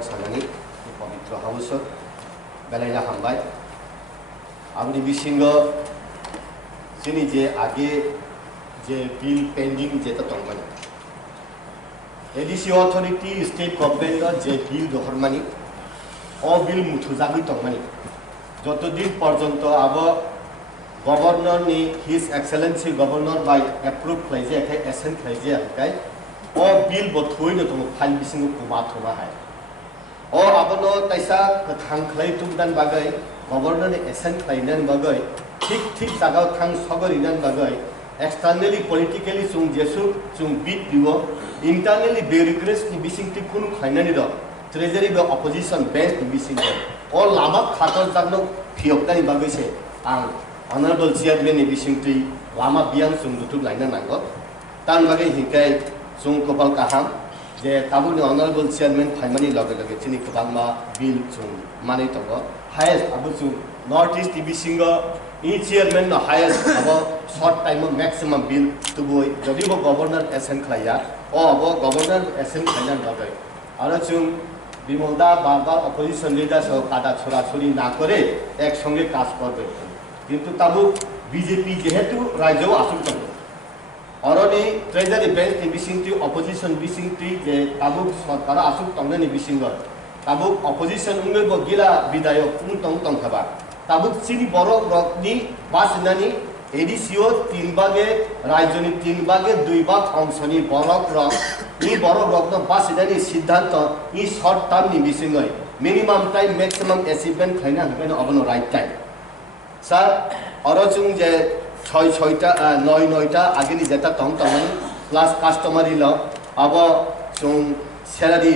talk sanani pavitra house belaina hambai amni bisingo sini je age je bill pending jeta tongmani ADC authority state government je bill dohormani o bill muthujagi tongmani jotodin porjonto abo governor ni his excellency governor by approve khlaije khai assent khlaije kai o bill bothoi no tong phal bisingo kuma thoma hai o abono taisa kathang khlai tumdan bagai governor ni assent khlainan bagai ঠিক জায়গা থাং সগরিনান বাগৈ externally politically sung jesu sung bit diwo internally bureaucracy ni bisingti kun khainani do treasury be opposition bench ni bising all lama khator jagno phiokdani bagai se ang honorable chairman ni bisingti lama biang sung dutuk laina nango tan bagai hikai sung kopal kaham je tabuni honorable chairman phaimani lage lage chini kabangma bill sung mani togo highest abu sung north east bisingo each chairman no highest about short time maximum bill to boy jodi bo governor assent khlaya o abo governor assent khainan bagai aro chung bimolda baba opposition leader so kada chora chori na kore ek songe কাজ করবে কিন্তু তাবু BJP যেহেতু রাজ্যও আসুক তো অরনি treasury bench নি বিসিংটি opposition বিসিংটি যে তাবু সরকার আসুক তংনে বিসিংগ তাবু অপোজিশন উঙ্গে গিলা বিধায়ক উন তং খাবা তাবুক চিনি বড় রকনি বাসনানি এডিসিও 3 ভাগে রাজধানী 3 ভাগে 2 ভাগ অংশনি বড় রক ই বড় রকন বাসনানি সিদ্ধান্ত ই শর্ট টার্ম নি বিসিংই মিনিমাম টাইম ম্যাক্সিমাম অ্যাচিভমেন্ট খাইনা হবেন অবনো রাইট টাইম স্যার অরচুং যে 6টা 9টা আগেনি যেটা তং প্লাস কাস্টমারি ল আব চুং স্যালারি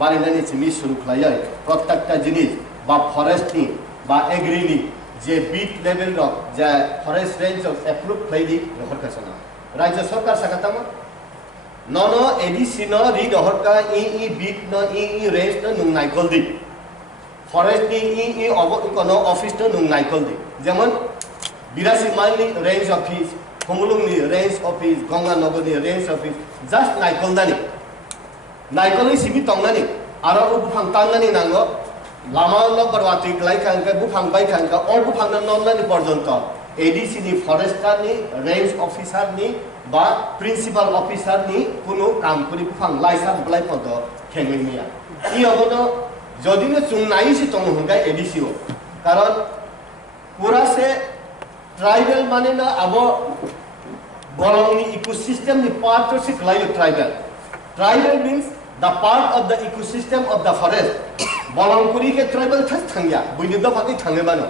বাড়িনানি চিমি শুরু খাইয় প্রত্যেকটা জিনিস বা ফরেস্ট নি বা এগ্রিনি যে বিট লেভেল রক যে ফরেস্ট রেঞ্জ অফ অ্যাপ্রুভ খাইলি রহরকাছনা রাজ্য সরকার সাকাতামা নন এডিসি ন রি রহরকা ই বিট ন ই রেঞ্জ ন নুং নাইকলদি ফরেস্ট নি ই অব কোন অফিস ন নুং নাইকলদি যেমন 82 মাইল রেঞ্জ অফিস কমলুংনি রেঞ্জ অফিস গঙ্গানগরনি রেঞ্জ অফিস জাস্ট নাইকলদানি নাইকলনি সিবি তংনানি আরো উফাং তাংনানি নাঙ্গো লামা নম্বর ওয়াতি লাইখানকা বুফাং বাইখানকা অল বুফাং নন্দানি পর্যন্ত এডিসি নি ফরেস্টার নি রেঞ্জ অফিসার নি বা প্রিন্সিপাল অফিসার নি কোনো কাম করি বুফাং লাইসান বলাই পদ খেঙ্গিয়া ই অবন যদিও চুং নাইসি তং হংকা এডিসিও কারণ পুরা সে ট্রাইবাল মানে না আব বলংনি ইকোসিস্টেম নি পার্ট সে ক্লাইল tribal tribal means the part of the ecosystem of the forest bolongkuri ke tribal thas thangya buinida phaki thange mano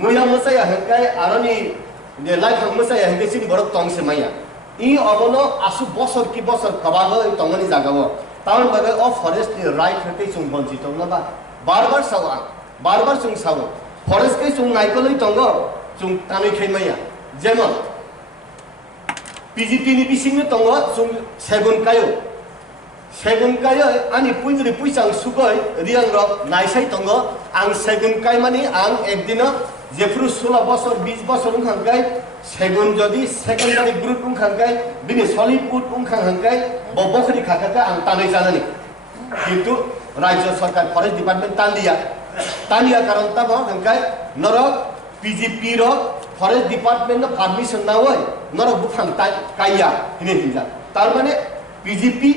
muya masaya hankai aroni de life masaya hankai sini borok tong se maya I obono asu bosor ki bosor kabago tongani jagao taun bagai of forest ni right hankai sung bonji tongna ba barbar sung sawo forest ke sung naikoloi tongo sung tanoi khai maya jemon PGP ni bising tongo sung segun kayo segun kai ani puinri puisang sugoi riang rok naisai tongo ang segun kai mani ang ekdino jefru 16 বছর 20 বছর উংখানকাই সেগুন যদি secondary group উংখানকাই বিনি সলিডউড উংখানকাই ববখরি খাকাকা আং তানাই জানানি কিন্তু রাজ্য সরকার forest department Tania কারণ তাব হংকাই নরক পিজিপি র ফরেস্ট ডিপার্টমেন্ট পারমিশন না হয় নরক বুখাং কাইয়া হিনে হিনজা তার মানে PGP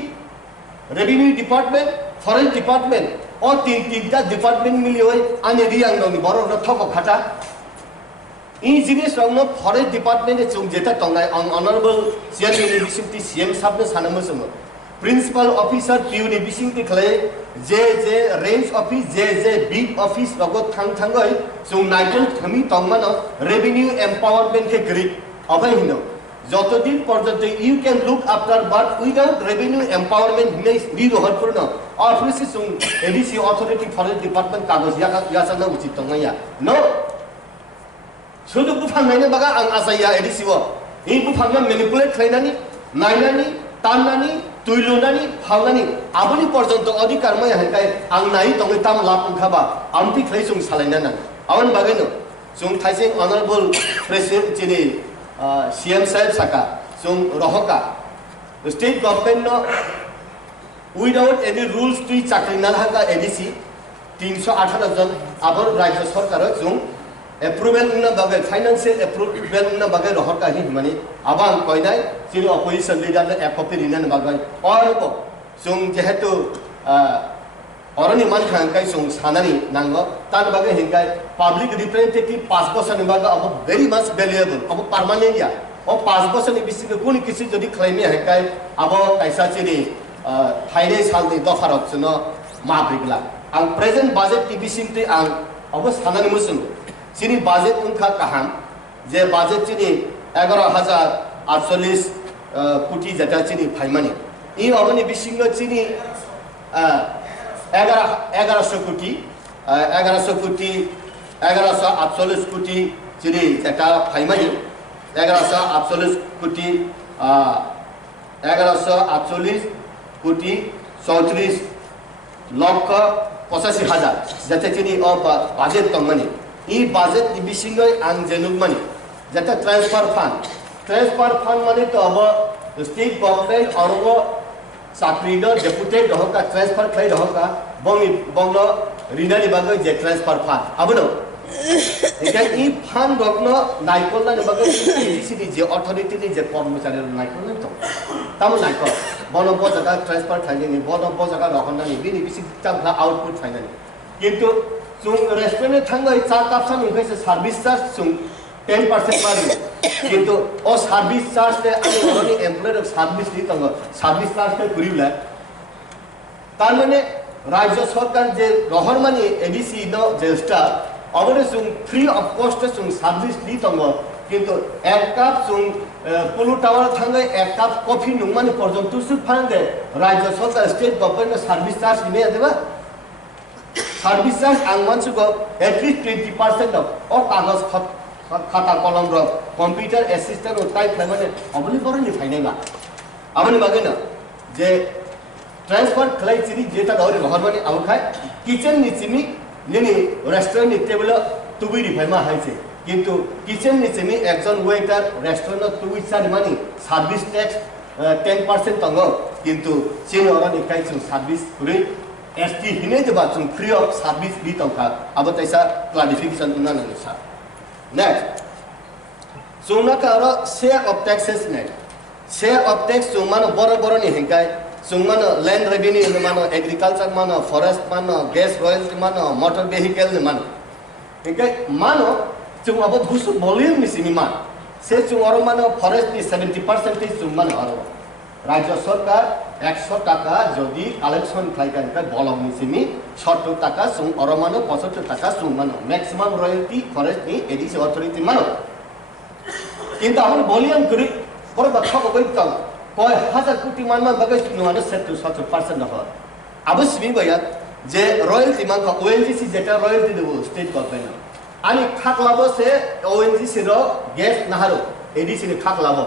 Revenue Department, Forest Department, or তিনটা ডিপার্টমেন্ট মিলি হয় আনি রিয়াং ননি বড় রথক খাটা ই জিনিস রং ফরেস্ট ডিপার্টমেন্টে চুং যেটা তংনাই অনারেবল চেয়ারম্যান বিসিংটি সিএম সাবনে সানামো সম প্রিন্সিপাল অফিসার পিউনি বিসিংটি খলে যে রেঞ্জ অফিস যে বিগ অফিস রগত থাঙ্গই চুং নাইকল থামি তংমানো রেভিনিউ এম্পাওয়ারমেন্ট কে গ্রিড অবাই হিনো যতদিন পর্যন্ত you can look after but without revenue empowerment need হরপুর্ণ অফিস সুং এডিসি অথরিটি ফরেস্ট ডিপার্টমেন্ট কাগজ ইয়াসানা উচিত তংমাইয়া নো শুধু বুফাং নাইনে বাগা আং আসাইয়া এডিসি ও ই বুফাং ম্যানিপুলেট খাইনানি নাইনানি তাননানি তুইলুনানি ফাউনানি আবনি পর্যন্ত অধিকার মাই হানকাই আং নাই তংই তাম লাভ উখাবা আমতি খাই সুং সালাইনানা আওন বাগেনো সুং থাইসিং অনারেবল প্রেসিডেন্ট চিনি CM साहेब साका जों रहका state government without any rules তুই চাকরি না থাকা এডিসি 318 জন আবার রাজ্য সরকার जों एप्रुवेल उन्ना बागे फाइनेंशियल एप्रुवेल उन्ना बागे रहरका हि माने आबां कयनाय जों अपोजिशन लिडार एकपि रिनान बागे अरबो जों जेहेतु अरनि मानखांकाय जों सानानि नांगो तान बागे हिंकाय पब्लिक रिप्रेजेंटेटिव 5 बोसोरनि बागे अब वेरी मच वैल्यूएबल अब परमानेंट या अब 5 बोसोरनि बिसिगे कुनि किसि जदि खालामि हिंकाय अब कायसा चिनि थाइनै सालनि दफारत जों माब्रिगला आं प्रेजेंट बजेट टिबिसिंति आं अब सानानि मुसुं चिनी बाजेट उनका कहाम जे बाजेट चिनी 11,048 कोटी जटा चिनी फाइमानी ई अबनि बिसिंग चिनी 1100 कोटी 1148 कोटी चिनी जटा फाइमानी 1148 कोटी 1148 कोटी 34 लाख 85,000 जटा चिनी अब बाजेट तंगमानी ई बाजेट बिसिंगै आं जेनुक माने जता ट्रांसफर फंड माने तो अब स्टेट गवर्नमेंट और वो साक्रीडो डेपुटेड रहका ट्रांसफर खाइ रहका बंगलो रिनानि बागै जे ट्रांसफर फंड अबनो एका ई फंड रखनो नाइकलना ने बागै एजीसी जे अथॉरिटी नि जे कर्मचारी नाइकलना तो ताम नाइकल बनो बजका ट्रांसफर खाइनि बनो बजका रहनानि बिनि बिसि तामला आउटपुट फाइनानि किन्तु जों रेस्टुरेंट थांगै चा काप सा नुखैसे सर्विस चार्ज जों 10% मारि किन्तु ओ सर्विस चार्ज ते आनि ओरनि एम्प्लॉयर सर्विस नि तंग सर्विस चार्ज ते करिबला तार माने राज्य सरकार जे रहरमानि एडीसी न जे स्टाफ अबरे जों फ्री ऑफ कॉस्ट जों सर्विस नि तंग किन्तु एक काप जों पोलो टावर थांगै एक काप कॉफी नुमानि पर्यन्त सु फानदे राज्य सरकार स्टेट गवर्नमेंट सर्विस चार्ज नि देबा सर्विस चार्ज आं मानसिको एटलिस्ट 20% of कागज खाता कलम र कंप्यूटर असिस्टेंट टाइप खालामने अबनि बरनि फाइनाला अबनि बागैना जे ट्रांसफर खालाय चिनि जेता दरि रहरमानि आवखाय किचन निचिमि नेनि रेस्टुरेंट नि टेबल तुबिरि फाइमा हाइसे किन्तु किचन निचिमि एकजन वेटर रेस्टुरेंट तुबि सारिमानि सर्विस टैक्स 10% तंग किन्तु चिनि अरनि काइसु सर्विस पुरै एसटी हिने देबा जों फ्री ऑफ सर्विस बि तंखा अब तैसा क्लारिफिकेशन उना नसा नेक्स्ट जोंना कार शेयर ऑफ टैक्सेस ने शेयर ऑफ टैक्स जों मानो बर नि हेंकाय जों मानो लैंड रेवेन्यू मानो एग्रीकल्चर मानो फॉरेस्ट मानो गैस रॉयल्टी मानो मोटर वेहिकल मानो हेंकाय मानो जों अब गुसु वॉल्यूम नि मान से जों अर मानो फॉरेस्ट नि 70% जों मानो अर राज्य सरकार 100 টাকা যদি কালেকশন খাইকানকা বলম নিসিমি 70 টাকা সুং অরমানো 75 টাকা সুং মানো ম্যাক্সিমাম রয়্যালটি ফরেস্ট নি এডিসি অথরিটি মানো কিন্তু আমরা ভলিউম করি পরে বাক্ষ কই তো কয় হাজার কোটি মানমান বাগে নুয়ানো 70% নহ অবশ্যই বয়া যে রয়্যালটি মান ওএনজিসি যেটা রয়্যালটি দেব স্টেট গভর্নমেন্ট আনি খাকলাবো সে ওএনজিসি র গ্যাস নাহারো এডিসি নি খাকলাবো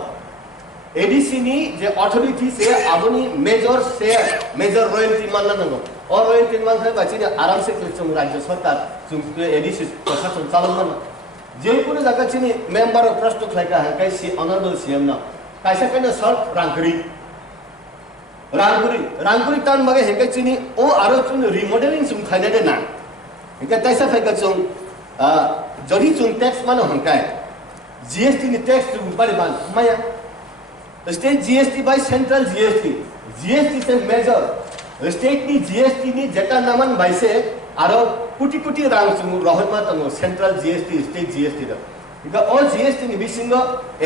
एडीसी नि जे अथॉरिटी से आबनी मेजर रॉयल्टी मानना नंगो और रॉयल्टी मान है बाचिने आराम से जों राज्य सरकार जों एडीसी प्रशासन चालन जे कुनो जागा चिनि मेंबर ऑफ ट्रस्ट खायका हांकाय सी ऑनरेबल सीएम ना कायसा कायना सर रांगुरी तान मागे हेंकाय चिनि ओ आरो जों रिमॉडलिंग जों खायना देना हेंकाय तायसा फायका जों जदि जों टैक्स मानो हांकाय जीएसटी नि टैक्स जों बारे मान माया स्टेट जीएसटी बाय सेंट्रल जीएसटी से मेजर स्टेट नि जीएसटी नि जेटा नामान बायसे आरो कोटी रां जों रहरमा तंगो सेंट्रल जीएसटी स्टेट जीएसटी दा इका ऑल जीएसटी नि बिसिंग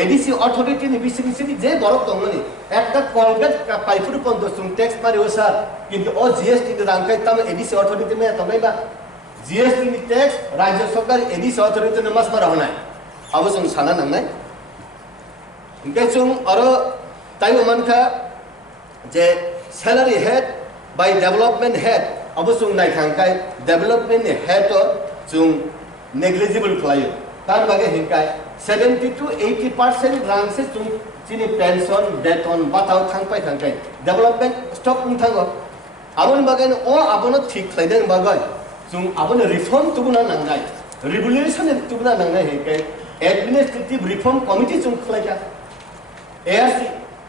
एडीसी अथॉरिटी नि बिसिंग सिनि जे बरक तंगनि एकटा कॉलगेट का पाइपुर पन्द जों टैक्स पारियो सर किन्तु ऑल जीएसटी नि रांकाय तम एडीसी अथॉरिटी में तंगैबा जीएसटी नि टैक्स राज्य सरकार एडीसी अथॉरिटी नि मास मारा होनाय अब जों साना नांनाय इनके जों आरो ताइम मानखा जे सैलरी हेड बाय डेवलपमेंट हेड अब जों नायखांखाय डेवलपमेंट हेड जों नेग्लिजिबल खालायो तार बागे हिंकाय 70 to 80% रां से जों चिनि पेंशन वेतन बाताव थांपाय थांखाय डेवलपमेंट स्टॉप उनथांगो आबन बागे ओ आबनो ठीक खायदों बागै जों आबनो रिफॉर्म तुबुना नांनाय रेगुलेशन तुबुना नांनाय हिंकाय एडमिनिस्ट्रेटिव रिफॉर्म कमिटी जों खालाया ARC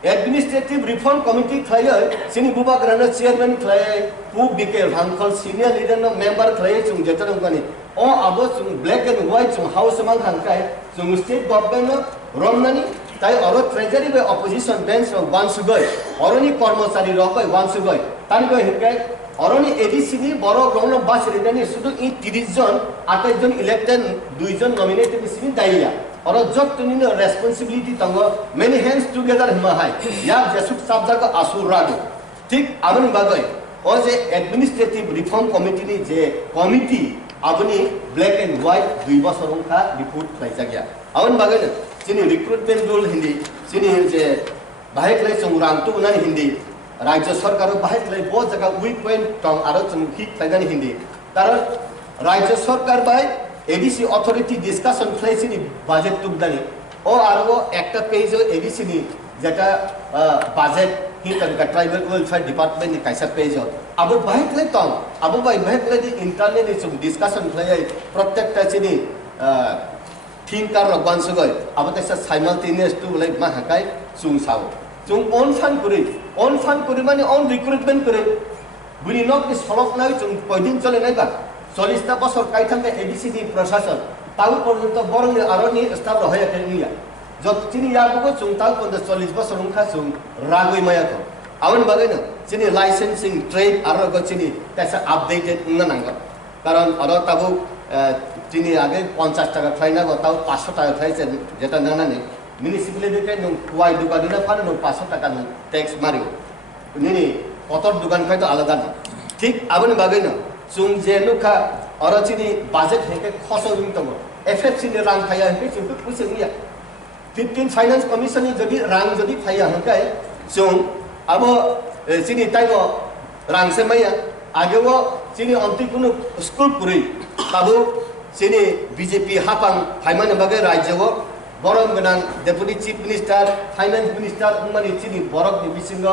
एडमिनिस्ट्रेटिव रिफॉर्म कमिटी खायो सिनी बुबा ग्राना चेयरमैन खायो पु बिके हांखल सीनियर लीडर नो मेंबर खायो जों जेतन गनि ओ आबो जों ब्लैक एंड व्हाइट जों हाउस मान हांखाय जों स्टेट गवर्नमेंट रमनानि ताई अरो ट्रेजरी बे अपोजिशन बेंच नो वानसुगय अरोनि कर्मचारी रखय वानसुगय तानि गय हिके अरोनि एडीसीनी बरो ग्राउंड बास रिदानि सुदु इ 30 जन 28 जन इलेक्टेड 2 जन नॉमिनेटेड सिनि दाइया और जब तुनिनो रेस्पॉन्सिबिलिटी तंगो मेनी हैंड्स टुगेदर हिमा हाय या जेसुक सब्जेक्ट आसुर रागो ठीक आबनि बागय ओ जे एडमिनिस्ट्रेटिव रिफॉर्म कमिटी नि जे कमिटी आबनि ब्लैक एंड व्हाइट 2 बसरंखा रिपोर्ट लाइजा गया आबनि बागय सिनि रिक्रुटमेंट रूल हिंदी सिनि जे बाहेक लै जों रांतु उनानि हिंदी राज्य सरकार बाहेक लै बहुत जगह वीक पॉइंट टंग आरो जों हिट लाइगानि हिंदी कारण राज्य सरकार बाय एडीसी अथॉरिटी डिस्कशन फ्लाइसिनी बजेट तुगदानी ओ आरो একটা पेज एडीसी जेटा बजेट ही तनका ट्राइबल वेलफेयर डिपार्टमेंट नि काइसा पेज अब बाहेक लै तंग अब बाहेक लै इंटरनेट नि डिस्कशन फ्लाई प्रत्येक ताचिनी थिंक कर रगवान सगय अब तसा साइमल्टेनियस टू लाइक मा हकाय सुं साव जों ऑन फंड करि माने ऑन रिक्रुटमेंट करे बुनि नक इस फलक नाय जों पयदिन चले नाय बा 40টা বছর কাইথাঙ্গে एडीसी नि प्रशासन ताउ पर्यंत बरंनि आरोनि स्टाफ रहयाखै निया जत चिनि याबो जों ताउ पर्यंत 40 বছর उनखा जों रागै मायाखौ आवन बागैनो चिनि लाइसेंसिंग ट्रेड आरो गचिनि तसा अपडेटेड नांगौ कारण आरो ताबो चिनि आगे 50 টাকা খাইना गो ताउ 500 টাকা খাইছে जेटा नानानि म्युनिसिपालिटी के नं कुवाइ दुकानिना फानो नं 500 টাকা नं टैक्स मारियो निनि कतर दुकान खाय तो आलादा ठीक आवन बागैनो जों जे नुखा अरचिनि बजेट हेके खसो बिंतमो एफएफसी नि रां खाया हेके जों पुसिया 15 फाइनेंस कमिशन नि जदि रां जदि खाया हकाय जों अब चिनि ताइगो रां से माया आगे वो चिनि अंति कुनु स्कूल पुरि ताबो चिनि बीजेपी हापां हाइमान बागे राज्य वो बरम गनां deputy chief minister finance minister उमानि चिनि बरक नि बिसिंग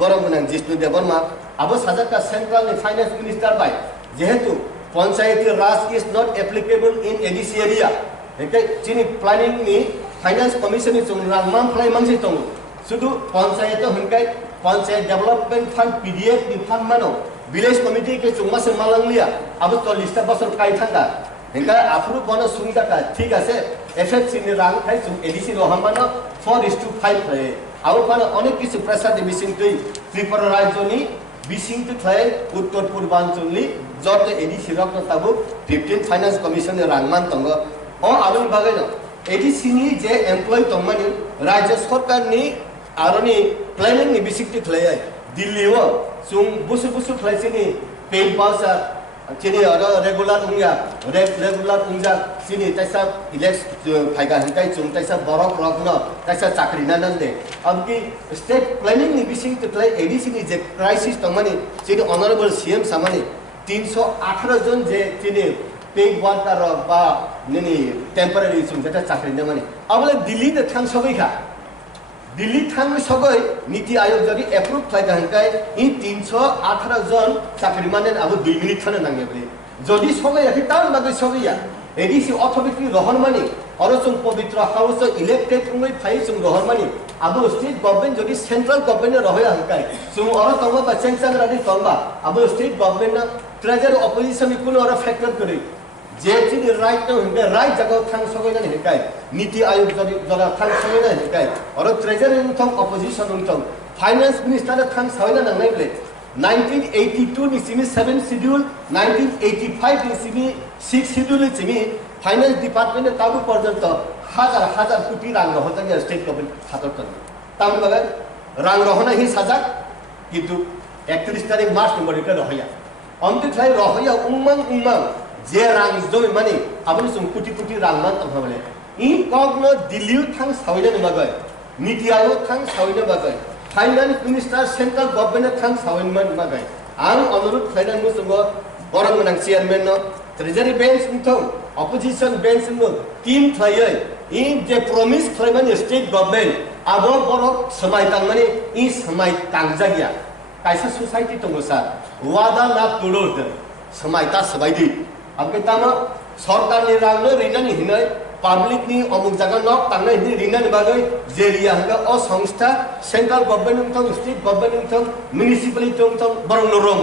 बरम गनां जिष्णु देवर्मा अब साजाका सेंट्रल फाइनेंस मिनिस्टर बाय जेहेतु Panchayati Raj is not applicable in ADC area हेके चिनि प्लानिंग नि फाइनेंस कमिशन नि जों रांमान फ्लाइ मानसि दं सुदु पंचायत हनकाय पंचायत डेवलपमेंट फंड पीडीएफ नि फंड मानो विलेज कमिटी के जों मासे मालांगलिया अब 40টা বছর काई थांगा हेंका आफरु बनो सुंदाका ठीक আছে एफएफसी नि रां खाय जों एडीसी रहामानो 4:5 खाय आउ पानो अनेक किछु प्रेसार डिविजन तै त्रिपुरा राज्यनि बिसिंग तो थाय उत्तर पूर्वांचलनि जत एडीसी रक्न ताबु 15 फाइनेंस कमिशन नि रांमान तंग ओ आबनि बागैनो एडीसी नि जे एम्प्लॉय तंगमानि राज्य सरकार नि आरोनि प्लानिंग नि बिसिंग तो थाय दिल्लीओ जों बुसु थायसिनि पेड पासा चिनि आरो रेगुलर उंजा चिनि तैसा इलेक्ट फाइगा हंकाय जों तैसा बरक रखनो तैसा चाकरी ना नंदे अब की स्टेट प्लानिंग नि बिसिंग तो थाय एडीसी नि जे क्राइसिस तंगमानि चिनि ऑनरेबल सीएम सामानि 318 जन जे चिनि पेड वर्कर बा निनि टेम्परेरी जों जेटा चाकरी नमानि अबले दिल्ली ते थां सबैखा दिल्ली थां सगै नीति आयोग जदि एप्रूव थाइगा हंकाय इ 318 जन चाकरी माने अब 2 मिनिट थाने नांगे बले जदि सगै याखि तान बागै सगैया एडीसी अथॉरिटी रहनमानि और जों पवित्र हाउस इलेक्टेड उंगै फाइ जों रहनमानि अब स्टेट गवर्नमेंट जदि सेंट्रल गवर्नमेंट रहया हंकाय जों और तंग बा सेंक्शन रादि तंबा अब स्टेट गवर्नमेंट ट्रेजर अपोजिशन कुनो और फैक्टर करे जे चिनि राइट तो हंगे राइट जगह थां सगैना हंकाय नीति आयोग जदि जरा थां सगैना हंकाय और ट्रेजर उंथं अपोजिशन उंथं फाइनेंस मिनिस्टर थां सगैना नांनाय बले 1982 नि सिमी 7 शेड्यूल 1985 नि सिमी 6 शेड्यूल सिमी फाइनेंस डिपार्टमेंट ताबु पर्यंत हजार कोटी रां रहता स्टेट गवर्नमेंट हातर तन ताम बागा रां रहना ही साजाक किंतु 31 तारिख मार्च नम्बर के रहया अंत थाय रहया उमंग जे रां जय माने आबनि जों कोटी रां मान तंहाबले इ कगनो दिल्ली थां सावैना नमागय नीति आयोग थां सावैना बागय फाइनेंस मिनिस्टर सेंट्रल गवर्नमेंट थां सावैना नमागय आं अनुरोध खालामो जों बरं गोनां चेयरमैन न ट्रेजरी बेंच उंथौ अपोजिशन बेंच नो टीम थायै इ जे प्रमिस खालामनि स्टेट गवर्नमेंट आबो बरक समाय तांमाने इ समाय तांजागिया कायसा सोसाइटी दंसा वादा ना तुलुद समायता सबायदि अब के तामा सरकार नि रांनो रिनानि हिनै public ni omuk jaga nok tangnai ni ringan bagai jeria hanga o সংস্থা central government tong state government tong municipality tong barang norom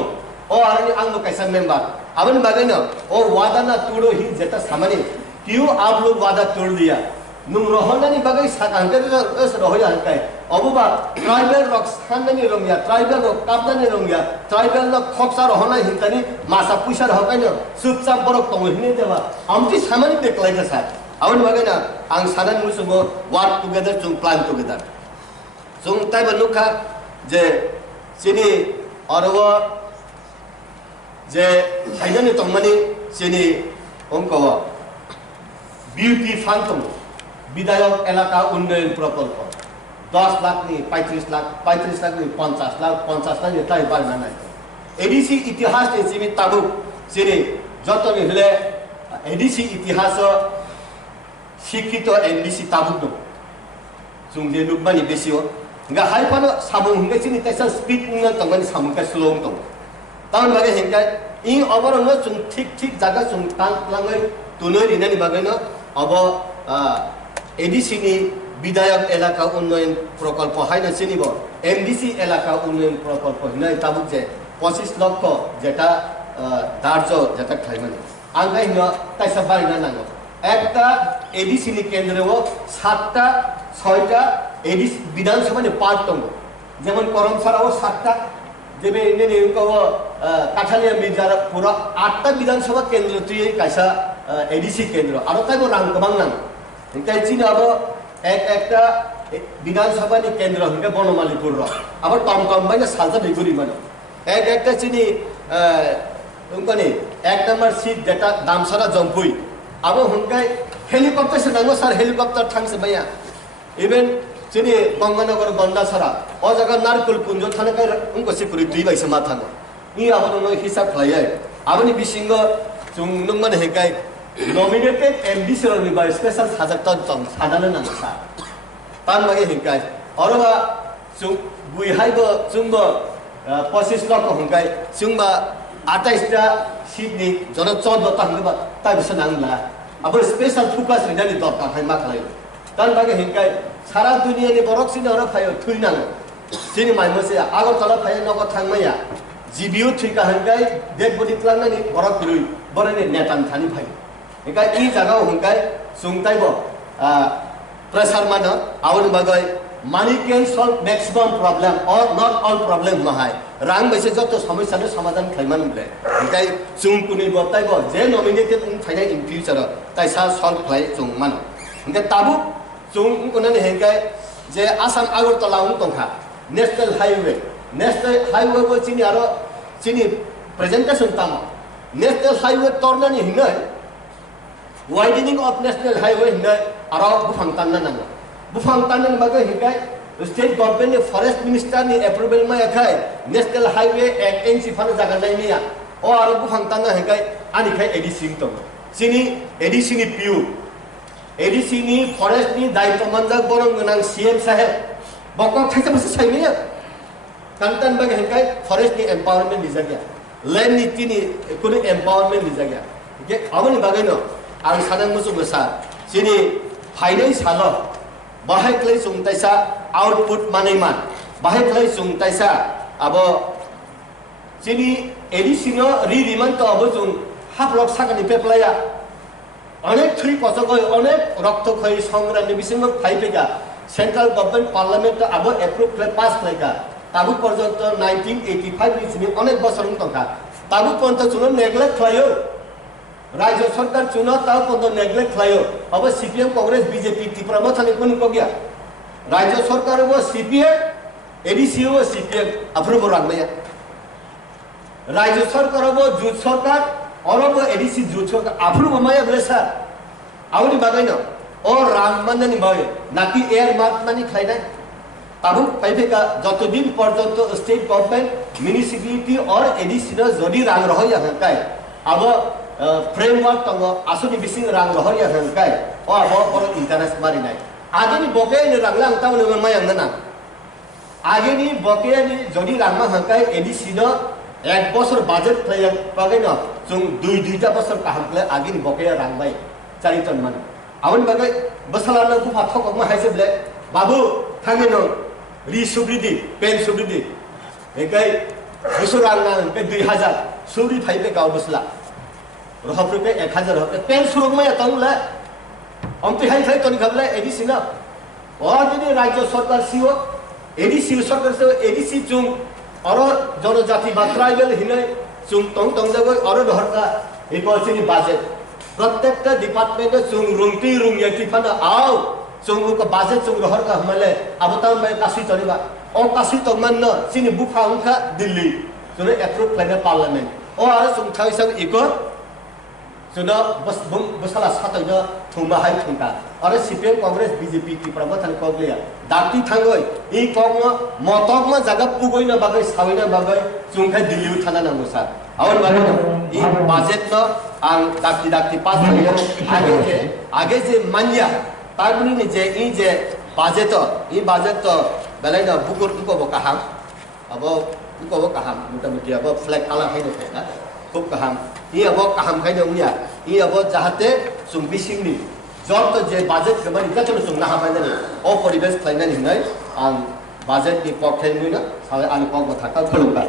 o arani angbo kaisa member aban bagai na o wada na tudo hi jeta samani kiu आप लोग वादा तोड़ दिया नुम Rohna ni bagai sakangke es rohya hangkai obuba tribal rock khandani rongya tribal rock kapdani rongya tribal rock khoksa rohna hintani masa puisa rohkai no supsap borok tong hine deba amti samani deklai ka sa awan bagai na ang sadan musugo work together chung plan together chung tai banukha je sini orwa je haidani tongmani sini ongko beauty fund বিধায়ক এলাকা উন্নয়ন প্রকল্প 10 লাখ নি 35 লাখ 35 লাখ নি 50 লাখ 50 লাখ নি তাই বাড়না নাই ADC ইতিহাস তে জিমি তাবু সিনি যতনি হলে এডিসি ইতিহাস শিক্ষিত এমডিসি তাবু দ জুংজে লুকমানি বেসিও গা হাইপানো সাবুং হুঙ্গে সিনি তাইসা স্পিড নুন তংগানি সামুকা স্লো তং তান বাগে হেনকাই ইং অবরঙ্গ জুং ঠিক ঠিক জায়গা জুং তান লাঙ্গৈ তুনৈ রিনানি বাগৈনো अब एडिसी नि विधायक एलाका उन्नयन प्रकल्प हाइन चिनिब एमडीसी एलाका उन्नयन प्रकल्प हिनै ताबुक जे 25 लाख जेटा दार्जो जेटा खाइमानि आंगाइ न ताइसा बारिना नांगो एकटा एडिसी नि केन्द्रव 7टा 6टा एडिसी विधानसभा नि पार्ट दङ जेमन करमसाराव 7टा जेबे ने कव काठालिया मिर्जार पुरा 8टा विधानसभा केन्द्र तुइ काइसा एडिसी केन्द्र आरो ताइबो रां गोबां नां इंकाय चिन अब एकटा विधानसभा नि केन्द्र हिंगा बनमालीपुर र अब टमटम बाइना सालजा बिगुरी मानो एकटा चिनि उंकनि एक नम्बर सीट डेटा दामसारा जम्पुई अब हुंगाय हेलिकप्टर से नांगो सर हेलिकप्टर थांसे बाया इभेन चिनि गंगानगर गन्दासरा ओ जगा नारकुल कुंज थानकाय उंको सिपुरि 2 बाइसे मा थाङो इ अब नो हिसाब खालाय आबनि बिसिंग जों नंमान हेकाय nominated MDC ni by special sajak ton sadana nang sa tan mage hingkai oroba chung bui haibo chungbo 25 lakh hingkai chungba 28 ta seat ni jona 14 ta hingba ta bisa nang la abo special focus ni dali dot ka haima khalai tan mage hingkai sara dunia ni borok sini ora phayo thuinang sini mai mose agor tala phayo nogo thangmaya GBU thika hingkai dead body plan ni borok kirui borane netan thani phayo एका इ जगह हुंकाय सुंगताइबो pressure मान आउन बगय money can solve maximum problem or not all problem महाय रांग बैसे जत समस्या ने समाधान खाइमान ब्ले एकाय सुंग कुनि बताइबो जे नॉमिनेटेड इन फाइनाल इन फ्यूचर ताइसा सॉल्व खाइ सुंग मान इंगे ताबु सुंग कुनने हेंगाय जे आसाम आगरतला उन तंखा नेशनल हाईवे को चिनि आरो चिनि प्रेजेंटेशन ताम नेशनल हाईवे तोरनानि हिंगाय widening of national highway hingai aro bufang tanna nang bufang tanna bagai hingai state government ni forest minister ni approval ma yakai national highway act NC fana jaga nai niya o aro bufang tanna hingai ani khai ADC tong sini ADC ni PU ADC ni forest ni daito manjak borong nang CM saheb bokok thaisa bus saimiya kantan bagai hingai forest ni empowerment di jaga land ni tini kuni empowerment di jaga ge abani bagai no आं सादन मुसु बसा सिनि फाइनाइ सालो बाहाय क्लै सुं ताइसा output मानैमान बाहाय क्लै सुं ताइसा अब सिनि एडिसिनो रिरिमान तो अब जुं हाफ लक सागानि पेपलाया अनेक थ्री कसगय अनेक रक्त खै संग्रामनि बिसिम फाइपेगा सेंट्रल गवर्नमेंट पार्लियामेंट अब एप्रूव क्ले पास क्लेगा ताबु पर्यन्त 1985 नि सिनि अनेक बसरं तंखा ताबु पर्यन्त जुन नेग्लेक्ट खलायो राज्य सरकार चुनाव ताव पंदो नेग्लेक्ट खायो अब सीपीएम कांग्रेस बीजेपी त्रिपुरा में थाने कोन को गया राज्य सरकार वो सीपीएम एडीसी वो सीपीएम अप्रूव रांगमया राज्य सरकार वो जुट सरकार और वो एडीसी जुट सरकार अप्रूव माया ब्लेसा आवनी बागैनो और रांगमाननि बाय नाकि एयर मार्क मानि खाइना ताबु पाइबेका जत दिन पर्यंत स्टेट गवर्नमेंट म्युनिसिपैलिटी और एडीसी न जदि रांग रहय हकाय अब फ्रेमवर्क तंग आसुनि बिसिं रांग रहय हंकाय ओ अब पर इंटरेस्ट मारि नाय आगेनि बके नि रांगला अंताव न मायां ना आगेनि बके नि जदि रांगमा हंकाय एडीसी न एक बছর बाजेट प्लेयर पागे न जों दुइटा बছर काहामले आगेनि बके रांगबाय 4 टन मान Awan bagai besalah lagu patok aku mahai sebelah. Babu thangin no ri subridi pen subridi. Ekai besuran nang ke 2000 subri phai pe kau besla. Rohap pe 1000 rohap pen suruk maya tahu lah. Ampi hai thai toni khabla ADC na. और যদি রাজ্য সরকার CO ADC সরকার CO ADC চুং আর জনজাতি বা tribal হিনে চুং টং টং জাগো আর ধরকা এই পয়সিনি budget প্রত্যেকটা ডিপার্টমেন্টে চুং রুংটি রুংয়াতি ফানা আও চুং ক বাজেট চুং ধরকা হমালে আবতাম বাই কাসি চলিবা ও কাসি তমান ন সিনি বুফা উনকা দিল্লি জনে অ্যাপ্রুভ প্ল্যানে পার্লামেন্ট ও আর চুং থাই সব eco Sudah bersalah satu je thumba hai thungka. Orang CPM Kongres BJP ki perabatan konglia. Dakti thanggoi. I kongma motok ma jaga pugoi na bagai sawai na bagai cungkai Delhi uthana na musar. Awan bagai na. I budget na ang dakti pas thaya. Age je manja. Tarbuni ni je I je budget to belai na bukur uko bokaham. Abo uko bokaham. Muta-muti abo flag kalah hai na. খুব কাহাম ই আবো কাহাম খাই দংনিয়া ই আবো যাহাতে সুং বিসিংনি যত যে budget Khamenei কাচনো সুং না হাবাইনানি ও পরিবেশ খাইনানি নাই আং বাজেট नि पक्षै मुइना साले आनि पक्ष थाका खुलुंगा